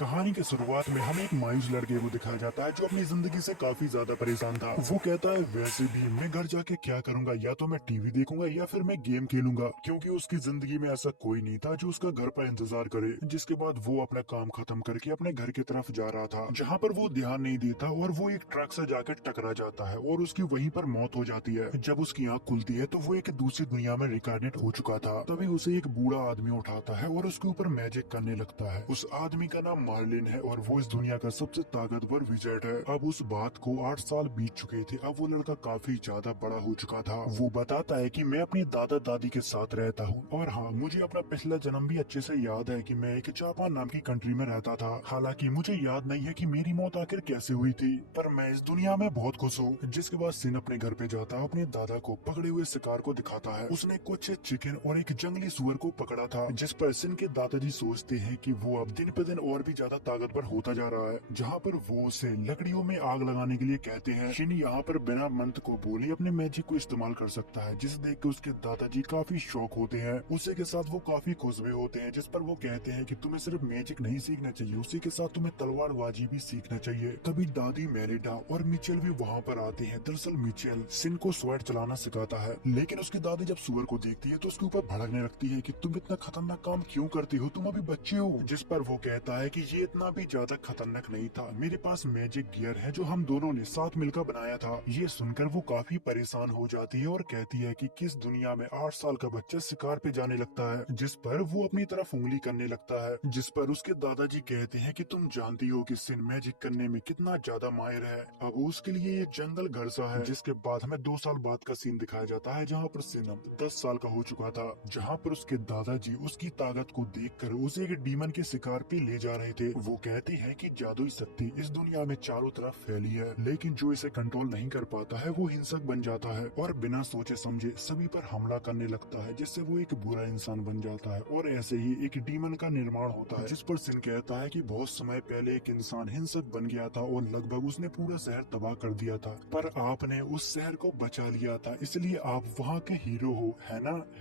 कहानी की शुरुआत में हमें एक मायूस लड़के को दिखाया जाता है जो अपनी जिंदगी से काफी ज्यादा परेशान था। वो कहता है वैसे भी मैं घर जाके क्या करूंगा, या तो मैं टीवी देखूंगा या फिर मैं गेम खेलूंगा, क्योंकि उसकी जिंदगी में ऐसा कोई नहीं था जो उसका घर पर इंतजार करे। जिसके बाद वो अपना काम खत्म करके अपने घर की तरफ जा रहा था, जहाँ पर वो ध्यान नहीं देता और वो एक ट्रक से जाकर टकरा जाता है और उसकी वहीं पर मौत हो जाती है। जब उसकी आंख खुलती है तो वो एक दूसरी दुनिया में रिकार्डेट हो चुका था। तभी उसे एक बूढ़ा आदमी उठाता है और उसके ऊपर मैजिक करने लगता है। उस आदमी का नाम मार्लिन है और वो इस दुनिया का सबसे ताकतवर विजेट है। अब उस बात को 8 साल बीत चुके थे। अब वो लड़का काफी ज्यादा बड़ा हो चुका था। वो बताता है कि मैं अपनी दादा दादी के साथ रहता हूँ, और हाँ, मुझे अपना पिछला जन्म भी अच्छे से याद है कि मैं एक जापान नाम की कंट्री में रहता था। हालांकि मुझे याद नहीं है कि मेरी मौत आखिर कैसे हुई थी, पर मैं इस दुनिया में बहुत खुश हूँ। जिसके बाद सिन अपने घर पे जाता है, अपने दादा को पकड़े हुए शिकार को दिखाता है। उसने कुछ चिकन और एक जंगली सुअर को पकड़ा था, जिस पर सिन के दादाजी सोचते हैं कि वो अब दिन पे दिन और भी ज्यादा ताकतवर होता जा रहा है। जहाँ पर वो उसे लकड़ियों में आग लगाने के लिए कहते हैं। शिन यहाँ पर बिना मंत्र को बोले अपने मैजिक को इस्तेमाल कर सकता है, जिसे देख के उसके दादाजी काफी शौक होते हैं। उसी के साथ वो काफी खुश भी होते हैं, जिस पर वो कहते हैं कि तुम्हें सिर्फ मैजिक नहीं सीखना चाहिए, उसी के साथ तुम्हें तलवारबाजी भी सीखना चाहिए। तभी दादी मेलिडा और मिचेल भी वहाँ पर आते हैं। दरअसल मिचेल सिन को स्वॉर्ड चलाना सिखाता है, लेकिन उसकी दादी जब सुअर को देखती है तो उसके ऊपर भड़कने लगती है कि तुम इतना खतरनाक काम क्यों करती हो, तुम अभी बच्चे हो। जिस पर वो कहता है कि ये इतना भी ज्यादा खतरनाक नहीं था, मेरे पास मैजिक गियर है जो हम दोनों ने साथ मिलकर बनाया था। ये सुनकर वो काफी परेशान हो जाती है और कहती है कि किस दुनिया में 8 साल का बच्चा शिकार पे जाने लगता है। जिस पर वो अपनी तरफ उंगली करने लगता है, जिस पर उसके दादाजी कहते हैं कि तुम जानती हो कि सिन मैजिक करने में कितना ज्यादा माहिर है। अब उसके लिए ये जंगल घर सा है। जिसके बाद हमें 2 साल बाद का सीन दिखाया जाता है, जहाँ पर सिन 10 साल का हो चुका था, जहाँ पर उसके दादाजी उसकी ताकत को देखकर उसे एक डीमन के शिकार पे ले जा रहे थे। वो कहते हैं कि जादुई शक्ति इस दुनिया में चारों तरफ फैली है, लेकिन जो इसे कंट्रोल नहीं कर पाता है वो हिंसक बन जाता है और बिना सोचे समझे सभी पर हमला करने लगता है, जिससे वो एक बुरा इंसान बन जाता है। और ऐसे ही एक डीमन का निर्माण होता है, जिस पर सिन कहता है कि बहुत समय पहले एक इंसान हिंसक बन गया था और लगभग उसने पूरा शहर तबाह कर दिया था, पर आपने उस शहर को बचा लिया था, इसलिए आप वहाँ के हीरो हो, है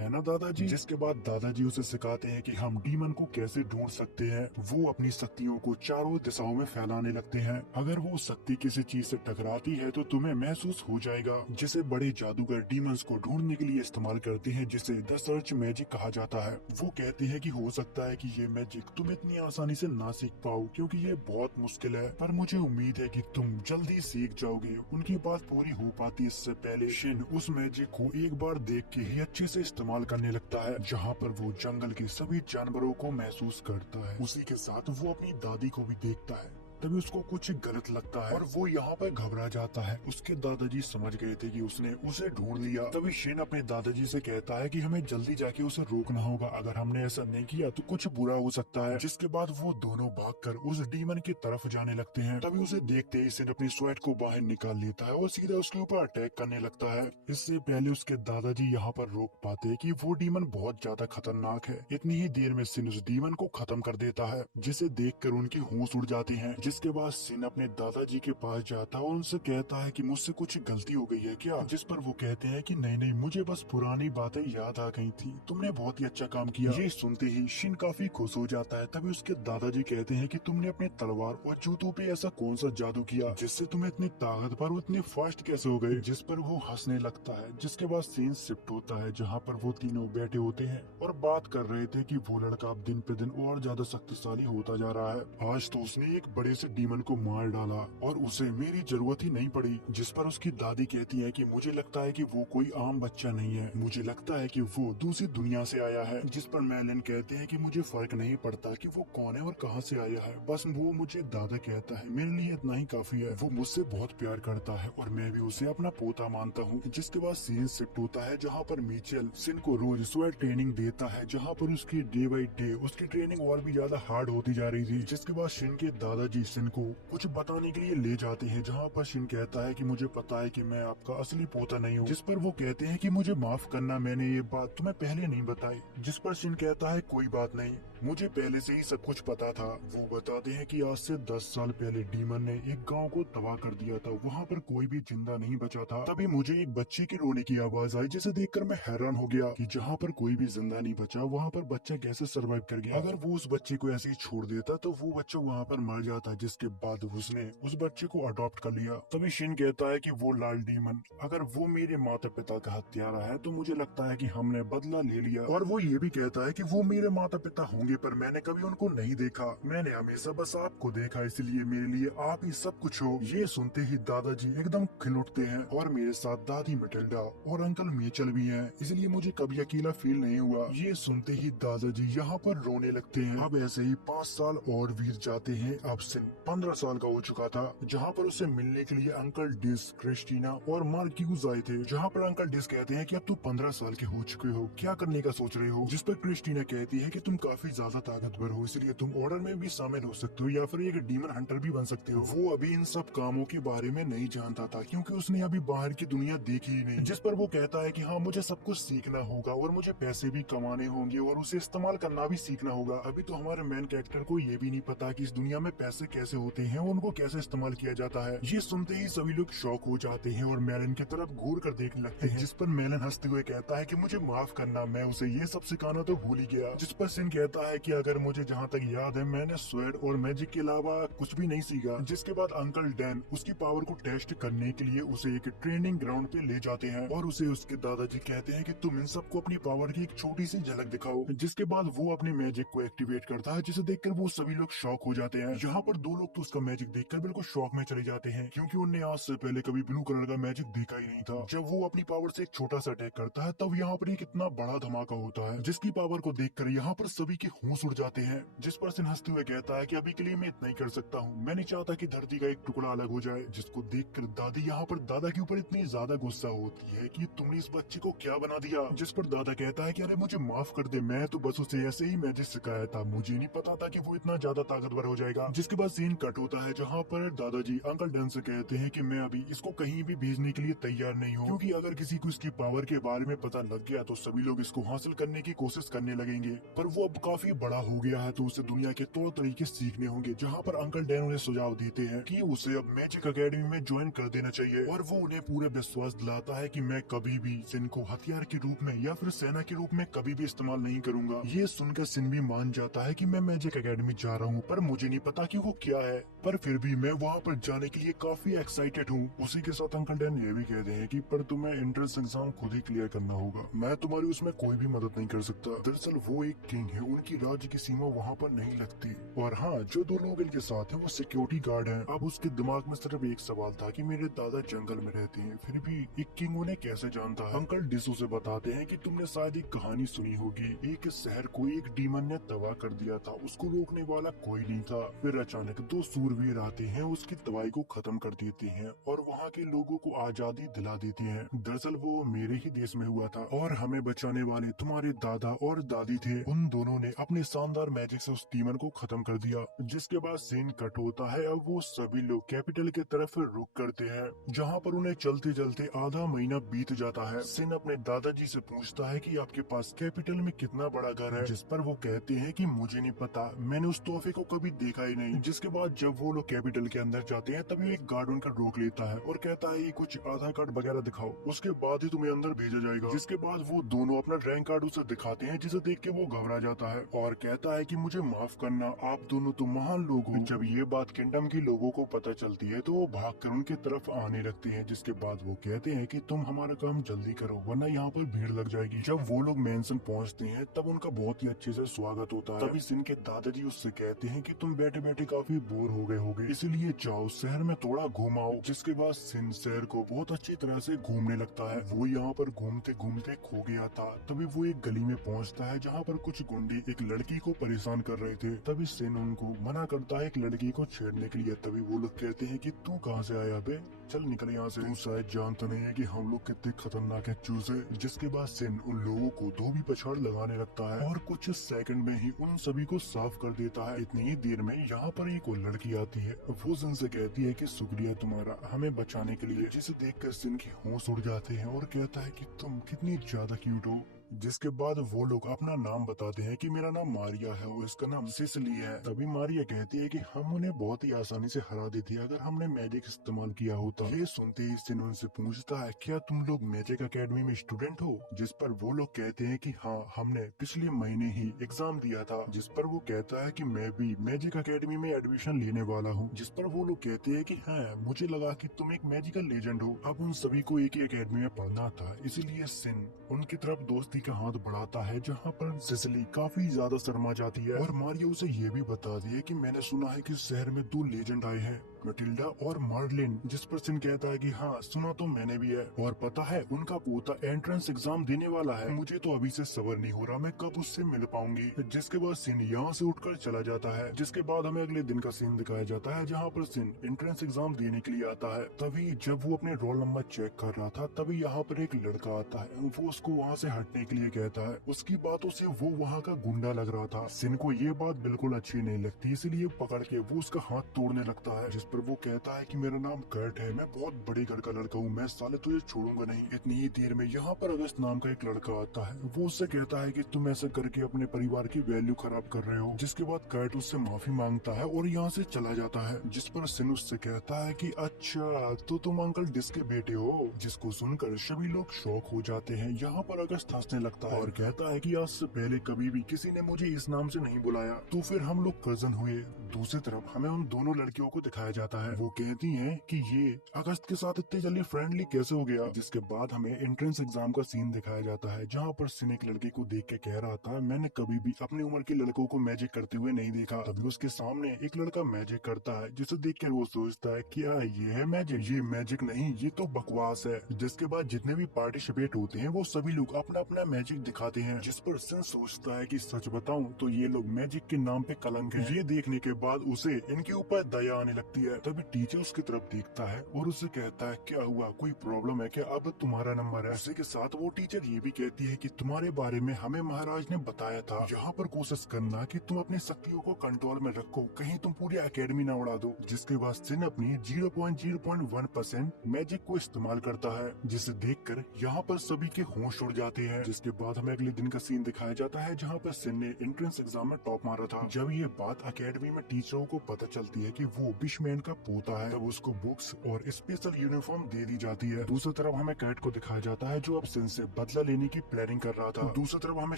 ना दादाजी। जिसके बाद दादाजी उसे सिखाते हैं कि हम डीमन को कैसे ढूंढ सकते हैं। वो अपनी शक्तियों को चारों दिशाओं में फैलाने लगते हैं। अगर वो शक्ति किसी चीज से टकराती है तो तुम्हें महसूस हो जाएगा, जिसे बड़े जादूगर डीमंस को ढूंढने के लिए इस्तेमाल करते हैं, जिसे द सर्च मैजिक कहा जाता है। वो कहते हैं कि हो सकता है कि ये मैजिक तुम इतनी आसानी से ना सीख पाओ, क्योंकि ये बहुत मुश्किल है, पर मुझे उम्मीद है कि तुम जल्दी सीख जाओगे। उनकी बात पूरी हो पाती इससे पहले शिन उस मैजिक को एक बार देख के ही अच्छे से इस्तेमाल करने लगता है, जहाँ पर वो जंगल के सभी जानवरों को महसूस करता है। उसी के साथ वो अपनी दादी को भी देखता है। तभी उसको कुछ गलत लगता है और वो यहाँ पर घबरा जाता है। उसके दादाजी समझ गए थे कि उसने उसे ढूंढ लिया। तभी शेन अपने दादाजी से कहता है कि हमें जल्दी जाके उसे रोकना होगा, अगर हमने ऐसा नहीं किया तो कुछ बुरा हो सकता है। जिसके बाद वो दोनों भागकर उस डीमन की तरफ जाने लगते हैं। तभी उसे देखते ही शेन अपनी स्वॉर्ड को बाहर निकाल लेता है और सीधा उसके ऊपर अटैक करने लगता है। इससे पहले उसके दादाजी यहाँ पर रोक पाते कि वो डीमन बहुत ज्यादा खतरनाक है। इतनी ही देर में सिन उस डीमन को खत्म कर देता है, जिसे देखकर उनके होश उड़ जाते हैं। जिसके बाद सिन अपने दादाजी के पास जाता है और उनसे कहता है कि मुझसे कुछ गलती हो गई है क्या। जिस पर वो कहते हैं कि नहीं नहीं, मुझे बस पुरानी बातें याद आ गई थी, तुमने बहुत ही अच्छा काम किया। ये सुनते ही शिन काफी खुश हो जाता है। तभी उसके दादाजी कहते हैं कि तुमने अपने तलवार और जूतों पे ऐसा कौन सा जादू किया जिससे तुम इतनी ताकतवर और इतने फास्ट कैसे हो गए। जिस पर वो हंसने लगता है। जिसके बाद सीन शिफ्ट होता है, जहाँ पर वो तीनों बैठे होते हैं और बात कर रहे थे कि वो लड़का अब दिन पे दिन और ज्यादा शक्तिशाली होता जा रहा है। आज तो उसने एक बड़े से डीमन को मार डाला और उसे मेरी जरूरत ही नहीं पड़ी। जिस पर उसकी दादी कहती है कि मुझे लगता है कि वो कोई आम बच्चा नहीं है, मुझे लगता है कि वो दूसरी दुनिया से आया है। जिस पर मैलन कहते हैं कि मुझे फर्क नहीं पड़ता कि वो कौन है और कहां से आया है, बस वो मुझे दादा कहता है, मेरे लिए इतना ही काफी है। वो मुझसे बहुत प्यार करता है और मैं भी उसे अपना पोता मानता हूँ। जिसके बाद सीन शिफ्ट होता है, जहाँ पर मिचेल सिन को रोज स्वॉर्ड ट्रेनिंग देता है, जहाँ पर उसकी डे बाई डे उसकी ट्रेनिंग और भी ज्यादा हार्ड होती जा रही थी। जिसके बाद शिन के दादाजी सिन को कुछ बताने के लिए ले जाते हैं, जहाँ पर शिन कहता है कि मुझे पता है कि मैं आपका असली पोता नहीं हूँ, जिस पर वो कहते हैं कि मुझे माफ करना, मैंने ये बात तुम्हें पहले नहीं बताई। जिस पर शिन कहता है कोई बात नहीं, मुझे पहले से ही सब कुछ पता था। वो बताते हैं कि आज से 10 साल पहले डीमन ने एक गांव को तबाह कर दिया था, वहाँ पर कोई भी जिंदा नहीं बचा था। तभी मुझे एक बच्चे के रोने की आवाज आई, जिसे देखकर मैं हैरान हो गया कि जहाँ पर कोई भी जिंदा नहीं बचा, वहाँ पर बच्चा कैसे सर्वाइव कर गया। अगर वो उस बच्चे को ऐसे ही छोड़ देता तो वो बच्चा वहाँ पर मर जाता, जिसके बाद उसने उस बच्चे को अडॉप्ट कर लिया। तभी शिन कहता है कि वो लाल डीमन, अगर वो मेरे माता पिता का हत्यारा है तो मुझे लगता है कि हमने बदला ले लिया। और वो ये भी कहता है कि वो मेरे माता पिता होंगे पर मैंने कभी उनको नहीं देखा, मैंने हमेशा बस आपको देखा, इसलिए मेरे लिए आप ही सब कुछ हो। ये सुनते ही दादाजी एकदम खिल उठते हैं और मेरे साथ दादी मैटिल्डा और अंकल मीचल भी हैं, इसलिए मुझे कभी अकेला फील नहीं हुआ। ये सुनते ही दादाजी यहाँ पर रोने लगते हैं। अब ऐसे ही 5 साल और बीत जाते हैं। अब सिन 15 साल का हो चुका था, जहाँ पर उसे मिलने के लिए अंकल डिस, क्रिस्टीना और मार्क्यूज आए थे। जहाँ पर अंकल डिस कहते हैं कि अब तुम 15 साल के हो चुके हो, क्या करने का सोच रहे हो। जिस पर क्रिस्टीना कहती है कि तुम काफी ज्यादा ताकतवर हो, इसलिए तुम ऑर्डर में भी शामिल हो सकते हो या फिर एक डीमन हंटर भी बन सकते हो। वो अभी इन सब कामों के बारे में नहीं जानता था, क्योंकि उसने अभी बाहर की दुनिया देखी ही नहीं। जिस पर वो कहता है कि हाँ, मुझे सब कुछ सीखना होगा और मुझे पैसे भी कमाने होंगे और उसे इस्तेमाल करना भी सीखना होगा। अभी तो हमारे मेन कैरेक्टर को ये भी नहीं पता कि इस दुनिया में पैसे कैसे होते हैं और उनको कैसे इस्तेमाल किया जाता है। ये सुनते ही सभी लोग शॉक हो जाते हैं और मेलन की तरफ घूर कर देखने लगते हैं। जिस पर मेलन हंसते हुए कहता है कि मुझे माफ करना, मैं उसे ये सब सिखाना तो भूल ही गया। जिस पर सिन कहता है कि अगर मुझे जहाँ तक याद है, मैंने स्वर्ड और मैजिक के अलावा कुछ भी नहीं सीखा। जिसके बाद अंकल डैन उसकी पावर को टेस्ट करने के लिए उसे एक ट्रेनिंग ग्राउंड पे ले जाते हैं और उसे उसके दादाजी कहते हैं कि तुम इन सबको अपनी पावर की एक छोटी सी झलक दिखाओ। जिसके बाद वो अपनी मैजिक को एक्टिवेट करता है, जिसे देखकर वो सभी लोग शॉक हो जाते हैं। यहाँ पर 2 लोग तो उसका मैजिक देखकर बिल्कुल शॉक में चले जाते हैं, क्योंकि उन्हें आज से पहले कभी ब्लू कलर का मैजिक देखा ही नहीं था। जब वो अपनी पावर से एक छोटा सा अटैक करता है, तब यहाँ पर एक इतना बड़ा धमाका होता है, जिसकी पावर को देखकर यहाँ पर सभी के होश उड़ जाते हैं। जिस पर सिन हंसते हुए कहता है कि अभी के लिए मैं इतना ही कर सकता हूँ, मैं नहीं चाहता कि धरती का एक टुकड़ा अलग हो जाए। जिसको देखकर दादी यहाँ पर दादा के ऊपर इतनी ज्यादा गुस्सा होती है कि तुमने इस बच्चे को क्या बना दिया। जिस पर दादा कहता है कि अरे मुझे माफ कर दे, मैं तो बस उसे ऐसे ही मैजिक सिखाया था, मुझे नहीं पता था कि वो इतना ज्यादा ताकतवर हो जाएगा। जिसके बाद सीन कट होता है, जहाँ पर दादाजी अंकल डन से कहते हैं कि मैं अभी इसको कहीं भी भेजने के लिए तैयार नहीं हूँ, क्योंकि अगर किसी को इसकी पावर के बारे में पता लग गया तो सभी लोग इसको हासिल करने की कोशिश करने लगेंगे। पर वो अब काफी बड़ा हो गया है, तो उसे दुनिया के तौर तरीके सीखने होंगे। जहाँ पर अंकल डैन उन्हें सुझाव देते हैं कि उसे अब मैजिक एकेडमी में ज्वाइन कर देना चाहिए, और वो उन्हें पूरा विश्वास दिलाता है कि मैं कभी भी सिन को हथियार के रूप में या फिर सेना के रूप में कभी भी इस्तेमाल नहीं करूंगा। ये सुनकर सिन भी मान जाता है कि मैं मैजिक एकेडमी जा रहा हूँ, पर मुझे नहीं पता कि वो क्या है, पर फिर भी मैं वहाँ पर जाने के लिए काफी एक्साइटेड हूँ। उसी के साथ अंकल डैन ये भी कहते हैं कि पर तुम्हें एंट्रेंस एग्जाम खुद ही क्लियर करना होगा, मैं तुम्हारी उसमें कोई भी मदद नहीं कर सकता। दरअसल वो एक किंग है, उनकी राज्य की सीमा वहाँ पर नहीं लगती। और हाँ, जो 2 लोग इनके साथ हैं वो सिक्योरिटी गार्ड हैं। अब उसके दिमाग में सिर्फ एक सवाल था कि मेरे दादा जंगल में रहते हैं, फिर भी एक किंग उन्हें कैसे जानता है। अंकल डिसो से बताते हैं कि तुमने शायद एक कहानी सुनी होगी, एक शहर को एक डीमन ने तबाह कर दिया था, उसको रोकने वाला कोई नहीं था। फिर अचानक 2 सूरवीर आते हैं, उसकी दवाई को खत्म कर देते हैं और वहाँ के लोगों को आजादी दिला देते हैं। दरअसल वो मेरे ही देश में हुआ था और हमें बचाने वाले तुम्हारे दादा और दादी थे। उन दोनों ने अपने शानदार मैजिक से उस डीमन को खत्म कर दिया। जिसके बाद सीन कट होता है। अब वो सभी लोग कैपिटल की तरफ रुक करते हैं, जहाँ पर उन्हें चलते चलते आधा महीना बीत जाता है। सिन अपने दादाजी से पूछता है कि आपके पास कैपिटल में कितना बड़ा घर है, जिस पर वो कहते हैं कि मुझे नहीं पता, मैंने उस तोहफे को कभी देखा ही नहीं। जिसके बाद जब वो लोग कैपिटल के अंदर जाते हैं, तभी एक गार्ड उनका रोक लेता है और कहता है ये कुछ आधार कार्ड वगैरह दिखाओ, उसके बाद ही तुम्हें अंदर भेजा जाएगा। जिसके बाद वो दोनों अपना रैंक कार्ड उसे दिखाते हैं, जिसे देख के वो घबरा जाता है और कहता है कि मुझे माफ करना, आप दोनों तो महान लोग हो। जब ये बात किंगडम के लोगों को पता चलती है तो वो भागकर उनके तरफ आने लगते हैं। जिसके बाद वो कहते हैं कि तुम हमारा काम जल्दी करो, वरना यहाँ पर भीड़ लग जाएगी। जब वो लोग मैंसन पहुँचते हैं, तब उनका बहुत ही अच्छे से स्वागत होता है। तभी सिन के दादाजी उससे कहते हैं कि तुम बैठे बैठे काफी बोर हो गए होगे, इसलिए जाओ शहर में थोड़ा घुमाओ। जिसके बाद सिन शहर को बहुत अच्छी तरह से घूमने लगता है। वो यहाँ पर घूमते घूमते खो गया था। तभी वो एक गली में पहुँचता है, जहाँ पर कुछ गुंडे एक लड़की को परेशान कर रहे थे। तभी सिन उनको मना करता है एक लड़की को छेड़ने के लिए। तभी वो लोग कहते हैं कि तू कहाँ से आया बे, चल निकल यहाँ से, तू शायद जानता नहीं है कि हम लोग कितने खतरनाक है चूजे। जिसके बाद सिन उन लोगों को धोबी पछाड़ लगाने लगता है और कुछ सेकंड में ही उन सभी को साफ कर देता है। इतनी ही देर में यहाँ पर एक और लड़की आती है। वो सिन से कहती है कि शुक्रिया तुम्हारा हमें बचाने के लिए, जिसे देखकर सिन की होश उड़ जाते हैं और कहता है कि तुम कितनी ज्यादा क्यूट हो। जिसके बाद वो लोग अपना नाम बताते हैं कि मेरा नाम मारिया है और इसका नाम सिसिली है। तभी मारिया कहती है कि हम उन्हें बहुत ही आसानी से हरा देती है अगर हमने मैजिक इस्तेमाल किया होता। ये सुनते ही सिन उनसे पूछता है क्या तुम लोग मैजिक एकेडमी में स्टूडेंट हो? जिस पर वो लोग कहते हैं कि हाँ, हमने पिछले महीने ही एग्जाम दिया था। जिस पर वो कहता है कि मैं भी मैजिक एकेडमी में एडमिशन लेने वाला हूँ। जिस पर वो लोग कहते हैं कि हाँ, मुझे लगा कि तुम एक मैजिकल लेजेंड हो। अब उन सभी को एक ही एकेडमी में पढ़ना था, इसलिए सिन उनकी तरफ दोस्ती का हाथ बढ़ाता है, जहाँ पर सिसिली काफी ज्यादा शर्मा जाती है और मारियो उसे ये भी बताती है कि मैंने सुना है कि शहर में 2 लेजेंड आए हैं, मैटिल्डा और मार्लिन। जिस पर सिन कहता है कि हाँ, सुना तो मैंने भी है और पता है उनका पोता एंट्रेंस एग्जाम देने वाला है। मुझे तो अभी से सब्र नहीं हो रहा, मैं कब उससे मिल पाऊंगी। जिसके बाद सिन यहाँ से उठकर चला जाता है। जिसके बाद हमें अगले दिन का सीन दिखाया जाता है, जहाँ पर सिन एंट्रेंस एग्जाम देने के लिए आता है। तभी जब वो अपने रोल नंबर चेक कर रहा था, तभी यहाँ पर एक लड़का आता है। वो उसको वहाँ से हटने के लिए कहता है। उसकी बातों से वो वहाँ का गुंडा लग रहा था। सिन को ये बात बिल्कुल अच्छी नहीं लगती, इसलिए पकड़ के वो उसका हाथ तोड़ने लगता है। जिस पर वो कहता है कि मेरा नाम कर्ट है, मैं बहुत बड़े घर का लड़का हूँ, मैं साले तुझे छोड़ूंगा नहीं। इतनी ही देर में यहाँ पर अगस्त नाम का एक लड़का आता है। वो उससे कहता है कि तुम ऐसा करके अपने परिवार की वैल्यू खराब कर रहे हो। जिसके बाद कर्ट उससे माफी मांगता है और यहाँ से चला जाता है। जिस पर सिन उससे कहता है कि अच्छा, तो तुम अंकल डिस के बेटे हो। जिसको सुनकर सभी लोग शॉक हो जाते हैं। यहाँ पर अगस्त हंसने लगता है और कहता है कि आज से पहले कभी भी किसी ने मुझे इस नाम से नहीं बुलाया। तो फिर हम लोग कजन हुए। दूसरी तरफ हमें उन दोनों लड़कियों को दिखाया जाता है। वो कहती हैं कि ये अगस्त के साथ इतने जल्दी फ्रेंडली कैसे हो गया। जिसके बाद हमें एंट्रेंस एग्जाम का सीन दिखाया जाता है, जहाँ पर सिन एक लड़के को देख के कह रहा था, मैंने कभी भी अपनी उम्र के लड़कों को मैजिक करते हुए नहीं देखा। तभी उसके सामने एक लड़का मैजिक करता है, जिसे देखकर वो सोचता है क्या ये है मैजिक? ये मैजिक नहीं, ये तो बकवास है। जिसके बाद जितने भी पार्टिसिपेट होते हैं वो सभी लोग अपना अपना मैजिक दिखाते हैं। जिस पर सिन सोचता है कि सच बताऊं तो ये लोग मैजिक के नाम पे कलंक हैं। ये देखने के बाद उसे इनके ऊपर दया आने लगती है। तभी टीचर उसकी तरफ देखता है और उससे कहता है क्या हुआ, कोई प्रॉब्लम है क्या? अब तुम्हारा नंबर है। उसी के साथ वो टीचर ये भी कहती है कि तुम्हारे बारे में हमें महाराज ने बताया था, यहाँ पर कोशिश करना कि तुम अपनी शक्तियों को कंट्रोल में रखो, कहीं तुम पूरी एकेडमी न उड़ा दो। जिसके बाद सिन अपनी 0.0.1% मैजिक को इस्तेमाल करता है, जिसे देखकर यहाँ पर सभी के होश उड़ जाते हैं। जिसके बाद हमें अगले दिन का सीन दिखाया जाता है, जहाँ पर सिन ने एंट्रेंस एग्जाम में टॉप मारा था। जब ये बात एकेडमी में टीचरों को पता चलती है कि वो विशमैन का पोता है, तब उसको बुक्स और स्पेशल यूनिफॉर्म दे दी जाती है। दूसरी तरफ हमें कैट को दिखाया जाता है, जो अब सिन से बदला लेने की प्लानिंग कर रहा था। दूसरी तरफ हमें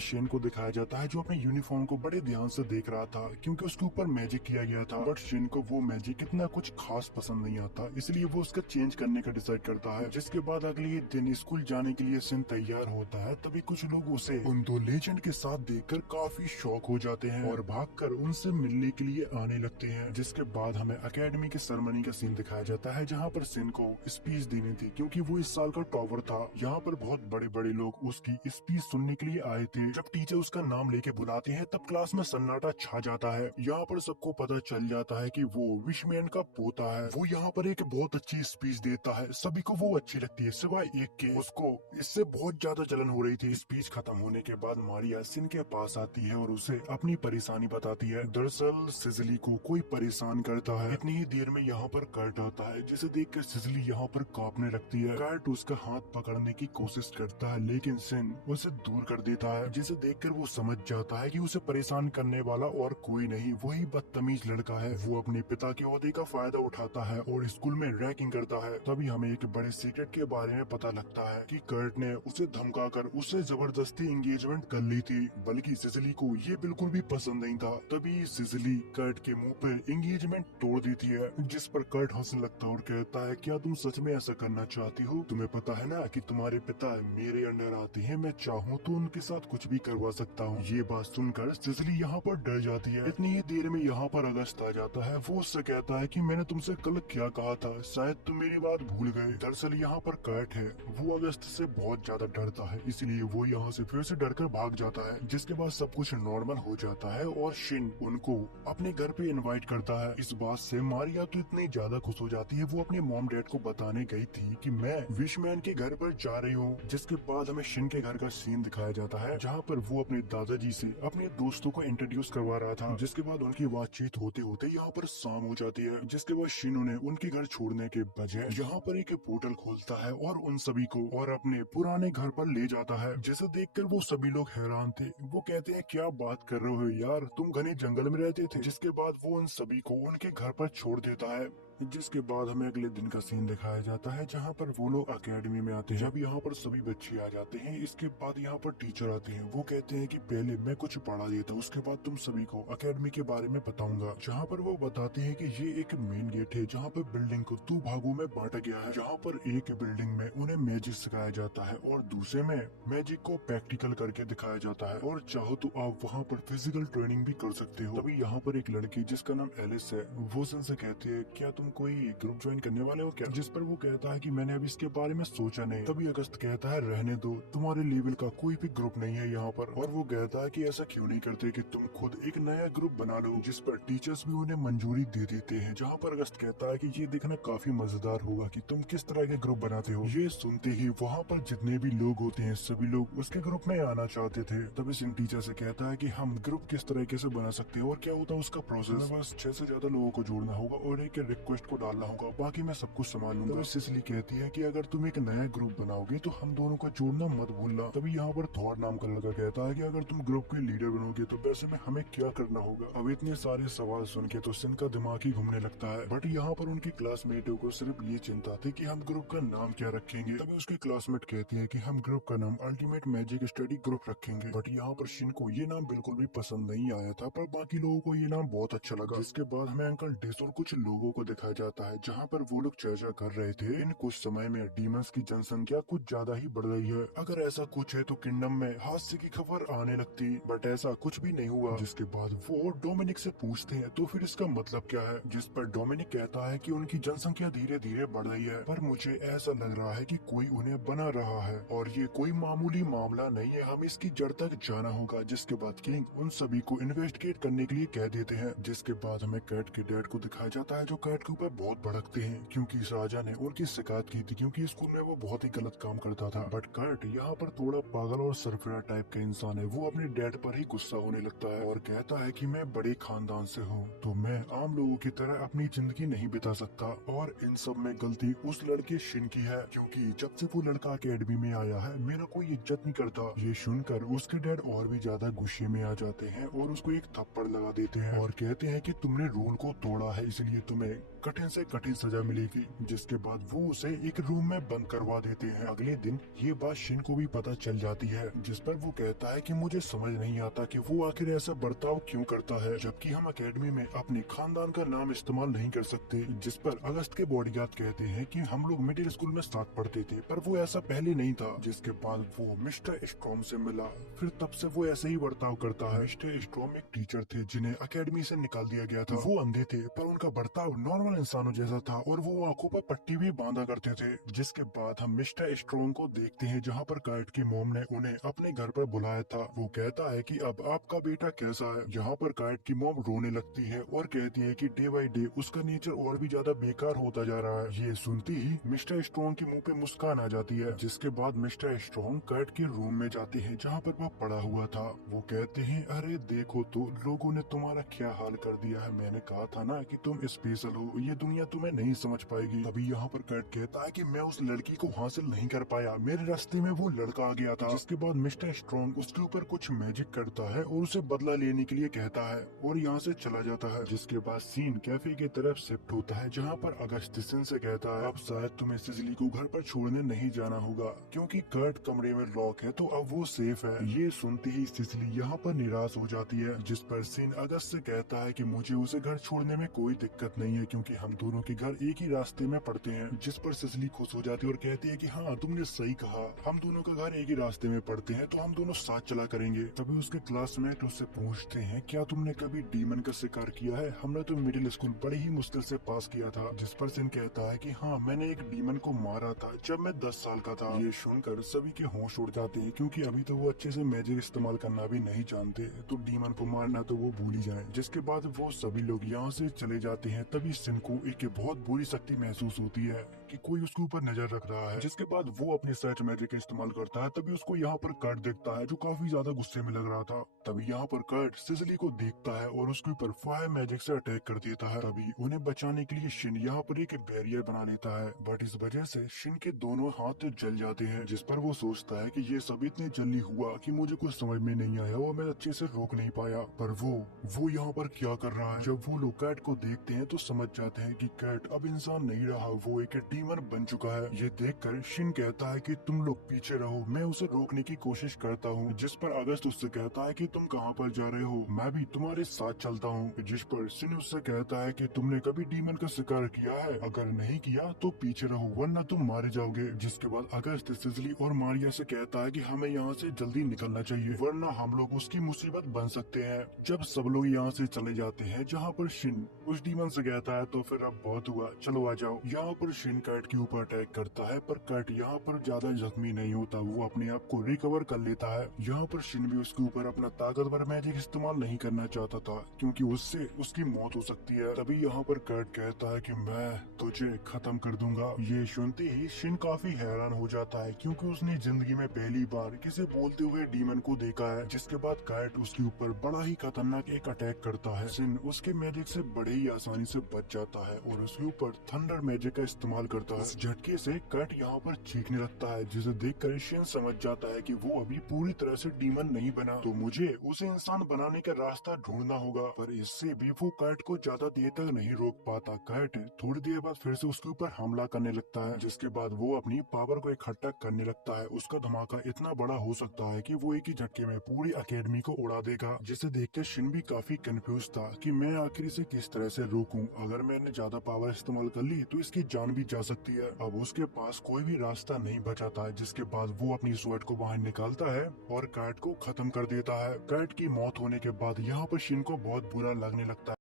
शेन को दिखाया जाता है, जो अपने यूनिफॉर्म को बड़े ध्यान से देख रहा था, क्योंकि उसके ऊपर मैजिक किया गया था। बट शेन को वो मैजिक इतना कुछ खास पसंद नहीं आता, इसलिए वो उसका चेंज करने का डिसाइड करता है। जिसके बाद अगले दिन स्कूल जाने के लिए सिन तैयार होता है। तभी कुछ लोग उसे उन 2 लेजेंड के साथ देखकर काफी शॉक हो जाते हैं और भागकर उनसे मिलने के लिए आने लगते हैं। जिसके बाद हमें एकेडमी के सेरेमनी का सीन दिखाया जाता है, जहाँ पर सिन को स्पीच देनी थी, क्योंकि वो इस साल का टॉपर था। यहाँ पर बहुत बड़े बड़े लोग उसकी स्पीच सुनने के लिए आए थे। जब टीचर उसका नाम लेके बुलाते हैं, तब क्लास में सन्नाटा छा जाता है। यहाँ पर सबको पता चल जाता है कि वो विशमैन का पोता है। वो यहाँ पर एक बहुत अच्छी स्पीच देता है, सभी को वो अच्छी लगती है सिवाय एक के। उसको इससे बहुत ज्यादा जलन हो रही थी। स्पीच खत्म होने के बाद मारिया सिन के पास आती है और उसे अपनी परेशानी बताती है। दरअसल सिसिली को कोई परेशान करता है। इतनी ही देर में यहाँ पर कर्ट आता है, जिसे देखकर सिसिली यहाँ पर कांपने लगती है। कर्ट उसका हाथ पकड़ने की कोशिश करता है, लेकिन सिन उसे दूर कर देता है, जिसे देखकर वो समझ जाता है कि उसे परेशान करने वाला और कोई नहीं, वही बदतमीज लड़का है। वो अपने पिता के ओहदे का फायदा उठाता है और स्कूल में रैगिंग करता है। तभी हमें एक बड़े सीक्रेट के बारे में पता लगता है कि कर्ट ने उसे धमकाकर उससे जबरदस्ती एंगेजमेंट कर ली थी, बल्कि सिसिली को ये बिल्कुल भी पसंद नहीं था। तभी सिसिली कर्ट के मुंह पे एंगेजमेंट तोड़ देती है, जिस पर कर्ट हंसने लगता है और कहता है क्या तुम सच में ऐसा करना चाहती हो? तुम्हें पता है ना कि तुम्हारे पिता मेरे अंडर आते हैं, मैं चाहूँ तो उनके साथ कुछ भी करवा सकता हूँ। ये बात सुनकर सिसिली यहाँ पर डर जाती है। इतनी ही देर में यहाँ पर अगस्त आ जाता है। वो उससे कहता है कि मैंने तुमसे कल क्या कहा था, शायद तुम मेरी बात भूल गए। दरअसल यहाँ पर कर्ट है, वो अगस्त से बहुत ज्यादा डरता है, इसलिए वो यहाँ से फिर से डरकर भाग जाता है। जिसके बाद सब कुछ नॉर्मल हो जाता है और शिन उनको अपने घर घर पे इनवाइट करता है। इस बात से मारिया तो इतनी ज्यादा खुश हो जाती है, वो अपने मॉम डैड को बताने गई थी कि मैं विशमैन के घर पर जा रही हूँ। जिसके बाद हमें शिन के घर का सीन दिखाया जाता है, जहाँ पर वो अपने दादाजी से अपने दोस्तों को इंट्रोड्यूस करवा रहा था। जिसके बाद उनकी बातचीत होते होते यहाँ पर शाम हो जाती है। जिसके बाद शिन उन्हें उनके घर छोड़ने के बजाय यहाँ पर एक पोर्टल खोलता है और उन सभी को और अपने पुराने घर पर ले जाता है। जिसे देखकर वो सभी लोग हैरान थे। वो कहते हैं क्या बात कर रहे हो यार, तुम घने जंगल में रहते थे। जिसके बाद वो उन सभी को उनके घर पर छोड़ देता है। जिसके बाद हमें अगले दिन का सीन दिखाया जाता है, जहाँ पर वो लोग अकेडमी में आते हैं। जब यहाँ पर सभी बच्चे आ जाते हैं, इसके बाद यहाँ पर टीचर आते हैं। वो कहते हैं कि पहले मैं कुछ पढ़ा देता, उसके बाद तुम सभी को अकेडमी के बारे में बताऊंगा। जहाँ पर वो बताते हैं कि ये एक मेन गेट है, जहाँ पर बिल्डिंग को 2 भागों में बांटा गया है। जहाँ पर एक बिल्डिंग में उन्हें मैजिक सिखाया जाता है और दूसरे में मैजिक को प्रैक्टिकल करके दिखाया जाता है, और चाहो तो आप वहाँ पर फिजिकल ट्रेनिंग भी कर सकते हो। तभी यहाँ पर एक लड़की जिसका नाम एलिस है, वो से कहती है क्या तुम कोई ग्रुप ज्वाइन करने वाले हो क्या? जिस पर वो कहता है कि मैंने अभी इसके बारे में सोचा नहीं। तभी अगस्त कहता है रहने दो, तुम्हारे लेवल का कोई भी ग्रुप नहीं है यहाँ पर। और वो कहता है कि ऐसा क्यों नहीं करते कि तुम खुद एक नया ग्रुप बना लो। जिस पर टीचर्स भी उन्हें मंजूरी दे देते हैं। जहाँ पर अगस्त कहता है कि ये देखना काफी मजेदार होगा कि तुम किस तरह के ग्रुप बनाते हो। ये सुनते ही वहाँ पर जितने भी लोग होते हैं सभी लोग उसके ग्रुप में आना चाहते थे। तभी सिंह टीचर से कहता है कि हम ग्रुप किस तरीके से बना सकते हैं और क्या होता है उसका प्रोसेस। बस 6 से ज्यादा लोगों को जोड़ना होगा और एक रिक्वेस्ट को डालना होगा, बाकी मैं सब कुछ संभाल लूंगा। तभी सिसिली कहती है कि अगर तुम एक नया ग्रुप बनाओगे तो हम दोनों को जोड़ना मत भूलना। तभी यहाँ पर थॉर नाम का लड़का कहता है कि अगर तुम ग्रुप के लीडर बनोगे तो वैसे में हमें क्या करना होगा। अब इतने सारे सवाल सुन के तो सिन का दिमाग ही घूमने लगता है। बट यहाँ पर उनके क्लासमेटों को सिर्फ ये चिंता थी कि हम ग्रुप का नाम क्या रखेंगे। तभी उसके क्लासमेट कहती है कि हम ग्रुप का नाम अल्टीमेट मैजिक स्टडी ग्रुप रखेंगे। बट यहाँ पर शिन को ये नाम बिल्कुल भी पसंद नहीं आया था, पर बाकी लोगों को ये नाम बहुत अच्छा लगा। जिसके बाद हमें अंकल डिस और कुछ लोगों को दिखाया जाता है, जहाँ पर वो लोग चर्चा कर रहे थे इन कुछ समय में डीमंस की जनसंख्या कुछ ज्यादा ही बढ़ रही है। अगर ऐसा कुछ है तो किंगडम में हादसे की खबर आने लगती, बट ऐसा कुछ भी नहीं हुआ। जिसके बाद वो डोमिनिक से पूछते हैं तो फिर इसका मतलब क्या है। जिस पर डोमिनिक कहता है कि उनकी जनसंख्या धीरे धीरे बढ़ रही है, पर मुझे ऐसा लग रहा है कि कोई उन्हें बना रहा है और ये कोई मामूली मामला नहीं है, हम इसकी जड़ तक जाना होगा। जिसके बाद किंग उन सभी को इन्वेस्टिगेट करने के लिए कह देते हैं। जिसके बाद हमें कैट के डैड को दिखाया जाता है, जो कैट के ऊपर बहुत भड़कते हैं क्योंकि इस राजा ने उनकी शिकायत की थी क्योंकि स्कूल में वो बहुत ही गलत काम करता था। बट कैट यहाँ पर थोड़ा पागल और सरफरा टाइप का इंसान है। वो अपने डैड पर ही गुस्सा होने लगता है और कहता है कि मैं बड़े खानदान से हूँ तो मैं आम लोगों की तरह अपनी जिंदगी नहीं बिता सकता, और इन सब में गलती उस लड़के शिन की है क्योंकि जब से वो लड़का अकेडमी में आया है मेरा कोई इज्जत नहीं करता। ये सुनकर उसके डैड और भी ज्यादा गुस्से में आ जाते हैं और उसको एक थप्पड़ लगा देते हैं और कहते हैं कि तुमने रूल को तोड़ा है, इसलिए तुम्हें कठिन से कठिन सजा मिलेगी। जिसके बाद वो उसे एक रूम में बंद करवा देते हैं। अगले दिन ये बात शिन को भी पता चल जाती है, जिस पर वो कहता है कि मुझे समझ नहीं आता कि वो आखिर ऐसा बर्ताव क्यों करता है, जबकि हम अकेडमी में अपने खानदान का नाम इस्तेमाल नहीं कर सकते। जिस पर अगस्त के बॉडीगार्ड कहते हैं कि हम लोग मिडिल स्कूल में साथ पढ़ते थे, पर वो ऐसा पहले नहीं था। जिसके बाद वो मिस्टर स्ट्रॉम से मिला, फिर तब से वो ऐसे ही बर्ताव करता है। मिस्टर स्ट्रॉम एक टीचर थे जिन्हें अकेडमी से निकाल दिया गया था। वो अंधे थे पर उनका बर्ताव नॉर्मल इंसानों जैसा था और वो आंखों पर पट्टी भी बांधा करते थे। जिसके बाद हम मिस्टर स्ट्रॉन्ग को देखते हैं, जहाँ पर कैट की मॉम ने उन्हें अपने घर पर बुलाया था। वो कहता है कि अब आपका बेटा कैसा है। यहाँ पर कैट की मॉम रोने लगती है और कहती है कि डे बाय डे उसका नेचर और भी ज्यादा बेकार होता जा रहा है। ये सुनती ही मिस्टर स्ट्रॉन्ग के मुंह पे मुस्कान आ जाती है। जिसके बाद मिस्टर स्ट्रॉन्ग कैट के रूम में जाते हैं जहाँ पर वो पड़ा हुआ था। वो कहते हैं अरे देखो तो लोगों ने तुम्हारा क्या हाल कर दिया है, मैंने कहा था ना कि तुम स्पेशल हो, ये दुनिया तुम्हें नहीं समझ पाएगी। अभी यहाँ पर कैट कहता है कि मैं उस लड़की को हासिल नहीं कर पाया, मेरे रास्ते में वो लड़का आ गया था। जिसके बाद मिस्टर स्ट्रॉन्ग उसके ऊपर कुछ मैजिक करता है और उसे बदला लेने के लिए कहता है और यहाँ से चला जाता है। जिसके बाद सीन कैफे की तरफ शिफ्ट होता है, जहाँ पर अगस्त सिन से कहता है अब शायद तुम्हें सिसिली को घर पर छोड़ने नहीं जाना होगा क्योंकि कर्ट कमरे में लॉक है, तो अब वो सेफ है। ये सुनते ही सिसिली यहाँ पर निराश हो जाती है। जिस पर सीन अगस्त से कहता है कि मुझे उसे घर छोड़ने में कोई दिक्कत नहीं है क्योंकि कि हम दोनों के घर एक ही रास्ते में पड़ते हैं, जिस पर सिसली खुश हो जाती है और कहती है कि हाँ तुमने सही कहा, हम दोनों का घर एक ही रास्ते में पड़ते हैं तो हम दोनों साथ चला करेंगे। तभी उसके क्लासमेट उससे पूछते हैं क्या तुमने कभी डीमन का शिकार किया है, हमने तो मिडिल स्कूल बड़े ही मुश्किल से पास किया था। जिस पर सिन कहता है कि हाँ मैंने एक डीमन को मारा था जब मैं 10 साल का था। ये सुनकर सभी के होश उड़ जाते हैं क्योंकि अभी तो वो अच्छे से मैजिक इस्तेमाल करना भी नहीं जानते, तो डीमन को मारना तो वो भूल ही जाए। जिसके बाद वो सभी लोग यहाँ से चले जाते हैं। तभी सिन को एक बहुत बुरी शक्ति महसूस होती है कि कोई उसके ऊपर नजर रख रहा है। जिसके बाद वो अपने सर्च मैजिक का इस्तेमाल करता है। तभी उसको यहाँ पर कर्ट देखता है जो काफी ज्यादा गुस्से में लग रहा था। तभी यहाँ पर कर्ट सिसली को देखता है और उसके ऊपर फायर मैजिक से अटैक कर देता है। तभी उन्हें बचाने के लिए शिन यहाँ पर एक बैरियर बना लेता है, बट इस वजह से शिन के दोनों हाथ जल जाते हैं। जिस पर वो सोचता है कि ये सब इतनी जल्दी हुआ कि मुझे कुछ समझ में नहीं आया और मैं अच्छे से रोक नहीं पाया। पर वो यहाँ पर क्या कर रहा है। जब वो लोग कैट को देखते हैं तो समझ जाते हैं कि कैट अब इंसान नहीं रहा, वो एक डीमन बन चुका है। ये देखकर शिन कहता है कि तुम लोग पीछे रहो, मैं उसे रोकने की कोशिश करता हूँ। जिस पर अगस्त उससे कहता है कि तुम कहाँ पर जा रहे हो, मैं भी तुम्हारे साथ चलता हूँ। जिस पर शिन उससे कहता है कि तुमने कभी डीमन का शिकार किया है, अगर नहीं किया तो पीछे रहो वरना तुम मारे जाओगे। जिसके बाद अगस्त सिसली और मारिया से कहता है कि हमें यहाँ से जल्दी निकलना चाहिए वरना हम लोग उसकी मुसीबत बन सकते हैं। जब सब लोग यहाँ से चले जाते हैं जहाँ पर शिन उस डीमन से कहता है तो फिर अब बहुत हुआ, चलो आ जाओ। यहाँ पर शिन कैट के ऊपर अटैक करता है पर कैट यहाँ पर ज्यादा जख्मी नहीं होता, वो अपने आप को रिकवर कर लेता है। यहाँ पर शिन भी उसके ऊपर अपना ताकतवर मैजिक इस्तेमाल नहीं करना चाहता था क्योंकि उससे उसकी मौत हो सकती है। तभी यहाँ पर कैट कहता है कि मैं तुझे खत्म कर दूंगा। ये सुनते ही शिन काफी हैरान हो जाता है क्योंकि उसने जिंदगी में पहली बार किसी बोलते हुए डीमन को देखा है। जिसके बाद कैट उसके ऊपर बड़ा ही खतरनाक एक अटैक करता है। शिन उसके मैजिक से बड़े ही आसानी से बच जाता है और उसके ऊपर थंडर मैजिक का इस्तेमाल करता है। इस झटके से कैट यहाँ पर चीखने लगता है जिसे देखकर शिन समझ जाता है कि वो अभी पूरी तरह से डीमन नहीं बना, तो मुझे उसे इंसान बनाने का रास्ता ढूंढना होगा। पर इससे भी वो कैट को ज्यादा देर तक नहीं रोक पाता। कैट थोड़ी देर बाद फिर से उसके ऊपर हमला करने लगता है जिसके बाद वो अपनी पावर को इकट्ठा करने लगता है। उसका धमाका इतना बड़ा हो सकता है कि वो एक ही झटके में पूरी अकेडमी को उड़ा देगा। जिसे देखकर शिन भी काफी कंफ्यूज था कि मैं आखिर इसे किस तरह से रोकूं। अगर मैंने ज्यादा पावर इस्तेमाल कर ली तो इसकी जान भी जा सकती है। अब उसके पास कोई भी रास्ता नहीं बचा था। जिसके बाद वो अपनी स्वॉर्ड को बाहर निकालता है और कैट को खत्म कर देता है। कैट की मौत होने के बाद यहाँ पर शिन को बहुत बुरा लगने लगता है।